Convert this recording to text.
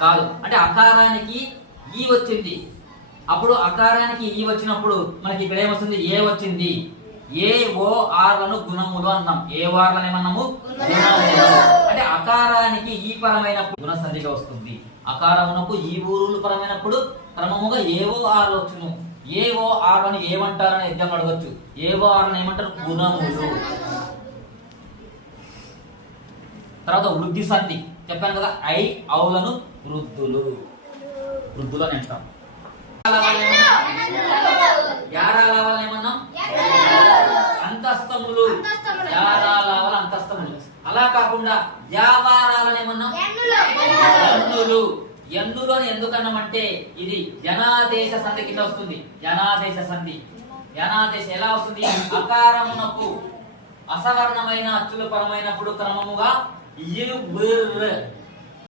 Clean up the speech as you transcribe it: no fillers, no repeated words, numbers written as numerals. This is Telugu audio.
కాదు. అంటే అకారానికి ఈ వచ్చింది, అప్పుడు అకారానికి ఈ వచ్చినప్పుడు మనకి ఇక్కడ ఏమొస్తుంది? ఏ వచ్చింది. ఏ ఓ ఆర్లను గుణములు అన్నాం. ఏ ఆర్లను ఏమన్నాము? గుణములు. అంటే అకారానికి ఈ పరమైన గుణసంధిగా వస్తుంది. అకారమునకు ఈ ఊరులు పరమైనప్పుడు క్రమముగా ఏవో ఆర్లు వచ్చును. ఏవో ఆర్లను ఏమంటారని ఎగ్జామ్ అడగొచ్చు. ఏవో ఆర్లను ఏమంటారు? గుణములు. తర్వాత వృద్ధి సంధి చెప్పాను కదా, ఐ ఔలను వృద్ధులు, వృద్ధులు అని అంటాం. యారాలవలను ఏమన్నాం? అంతస్తములు. యారాలవల అంతస్తములు. అలా కాకుండా యావారాలను ఏమన్నాం? ఎన్నులు. ఎన్నులు అని ఎందుకన్నామంటే ఇది జనాదేశ సంధి కింద వస్తుంది. జనాదేశ సంధి. జనాదేశ ఎలా వస్తుంది? అకారమునకు అసవర్ణమైన అచ్చుల పరమైనప్పుడు క్రమముగా